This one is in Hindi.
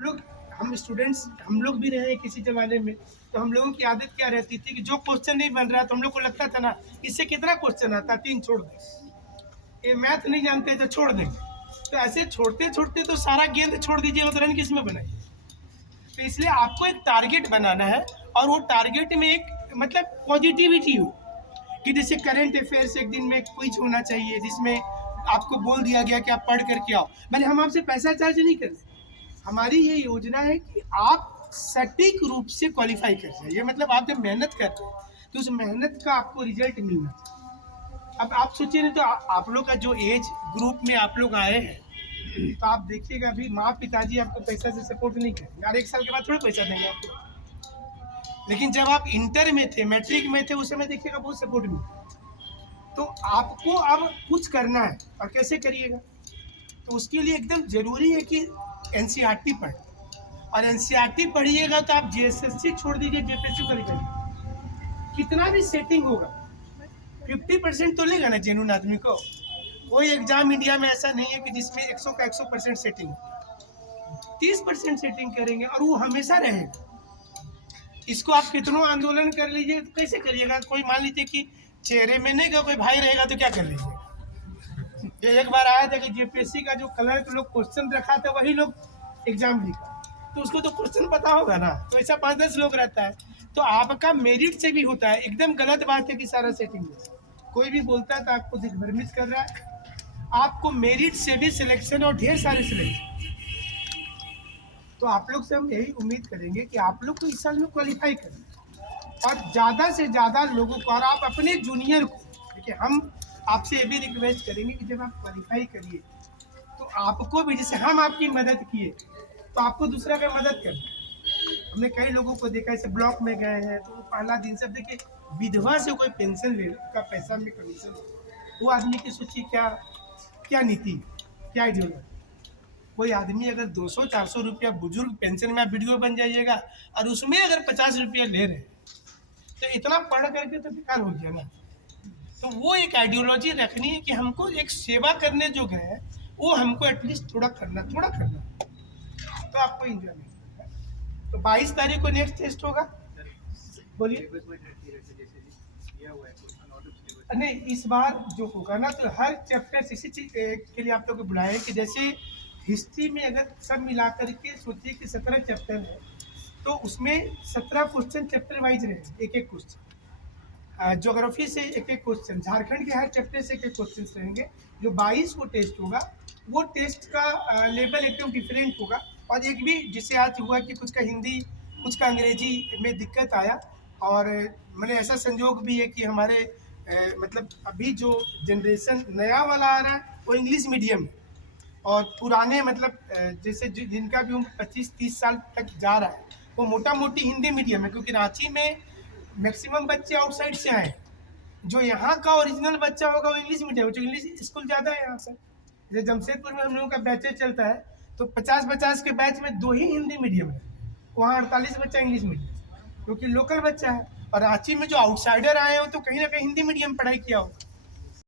लोग हम स्टूडेंट्स हम लोग भी रहे किसी ज़माने में, तो हम लोगों की आदत क्या रहती थी कि जो क्वेश्चन नहीं बन रहा तो हम लोग को लगता था ना, इससे कितना क्वेश्चन आता, 3 छोड़ दें। ये मैथ नहीं जानते तो छोड़ देंगे। तो ऐसे छोड़ते-छोड़ते तो सारा गेंद छोड़ दीजिएगा तो रन किसमें बनाएंगे? तो इसलिए आपको एक टारगेट बनाना है और वो टारगेट में एक मतलब पॉजिटिविटी हो कि जैसे करंट अफेयर्स एक दिन में क्विज होना चाहिए जिसमें आपको बोल दिया गया कि आप पढ़ करके आओ। भले हम आपसे पैसा चार्ज नहीं कर रहे, हमारी ये योजना है कि आप सटीक रूप से क्वालिफाई कर जाइए, मतलब आप जब मेहनत कर रहे हैं तो उस मेहनत का आपको रिजल्ट मिलना चाहिए। अब आप सोचिए नहीं तो आप लोग का जो एज ग्रुप में आप लोग आए हैं, तो आप देखिएगा अभी माँ पिताजी आपको पैसा से सपोर्ट नहीं करेंगे और 1 साल के बाद थोड़ा पैसा देंगे आपको। लेकिन जब आप इंटर में थे, मैट्रिक में थे, उस समय देखिएगा बहुत सपोर्ट मिलता। तो आपको अब कुछ करना है और कैसे करिएगा, तो उसके लिए एकदम ज़रूरी है कि एनसीईआरटी पढ़ें और एनसीईआरटी पढ़िएगा तो आप जेएसएससी छोड़ दीजिए, जेपीएससी को निकालिए। कितना भी सेटिंग होगा 50% तो लेगा ना जेन्युइन आदमी को। कोई एग्जाम इंडिया में ऐसा नहीं है कि जिसमें 100 का 100% सेटिंग, 30% सेटिंग करेंगे और वो हमेशा रहेगा। इसको आप कितनों आंदोलन कर लीजिए तो कैसे करिएगा? कोई मान लीजिए कि चेहरे में नहीं का कोई भाई रहेगा तो क्या कर लीजिएगा? ये एक बार आया था कि जेपीएससी का जो क्लर्क लोग क्वेश्चन रखा था वही लोग एग्जाम लिखा, तो उसको तो क्वेश्चन पता होगा ना, तो ऐसा 5-10 लोग रहता है। तो आपका मेरिट से भी होता है, एकदम गलत बात है कि सारा सेटिंग है। कोई भी बोलता है तो आपको दिग्भ्रमित कर रहा है। आपको मेरिट से भी सिलेक्शन और ढेर सारे सिलेक्शन, तो आप लोग से हम यही उम्मीद करेंगे कि आप लोग को इस साल में क्वालिफाई करें और ज़्यादा से ज़्यादा लोगों को, और आप अपने जूनियर को, देखिए हम आपसे ये भी रिक्वेस्ट करेंगे कि जब आप क्वालिफाई करिए तो आपको भी, जैसे हम आपकी मदद किए तो आपको दूसरा का मदद करना। हमने कई लोगों को देखा ऐसे ब्लॉक में गए हैं तो वो पहला दिन से, देखिए विधवा से कोई पेंशन ले का पैसा में कमीशन, वो आदमी की सोचिए क्या क्या नीति, क्या आइडियोलॉजी। कोई आदमी अगर 200-400 रुपया बुजुर्ग पेंशन में, आप वीडियो बन जाइएगा और उसमें अगर 50 रुपया ले रहे हैं तो इतना पढ़ करके तो बेकार हो गया ना। तो वो एक आइडियोलॉजी रखनी है कि हमको एक सेवा करने जो गए हैं वो हमको एटलीस्ट थोड़ा करना, तो आपको इंजॉय नहीं। तो 22 तारीख को नेक्स्ट टेस्ट होगा। बोलिए। नहीं, इस बार जो होगा ना तो हर चैप्टर इसी चीज के लिए आप लोग को बुलाए कि जैसे हिस्ट्री में अगर सब मिलाकर के सोचिए कि 17 चैप्टर है तो उसमें 17 क्वेश्चन चैप्टर वाइज रहे, एक एक क्वेश्चन। ज्योग्राफी से एक एक क्वेश्चन, झारखंड के हर चैप्टर से एक एक क्वेश्चन रहेंगे। जो 22 को टेस्ट होगा वो टेस्ट का लेवल एकदम डिफरेंट होगा। और एक भी जिससे आज हुआ कि कुछ का हिंदी कुछ का अंग्रेजी में दिक्कत आया, और मैंने ऐसा संजोग भी है कि हमारे मतलब अभी जो जनरेशन नया वाला आ रहा है वो इंग्लिश मीडियम है, और पुराने मतलब जैसे जिनका भी उम्र 25-30 साल तक जा रहा है वो मोटा मोटी हिंदी मीडियम है, क्योंकि रांची में मैक्सिमम बच्चे आउटसाइड से आए। जो यहाँ का ओरिजिनल बच्चा होगा वो इंग्लिश मीडियम, जो इंग्लिश स्कूल ज़्यादा है यहाँ से। जैसे जमशेदपुर में हम लोगों का बैचेज चलता है तो 50-50 के बैच में 2 ही हिंदी मीडियम है, वहाँ 48 बच्चा इंग्लिश मीडियम, क्योंकि लोकल बच्चा है। और रांची में जो आउटसाइडर आए हो तो कहीं ना कहीं हिंदी मीडियम पढ़ाई किया हो,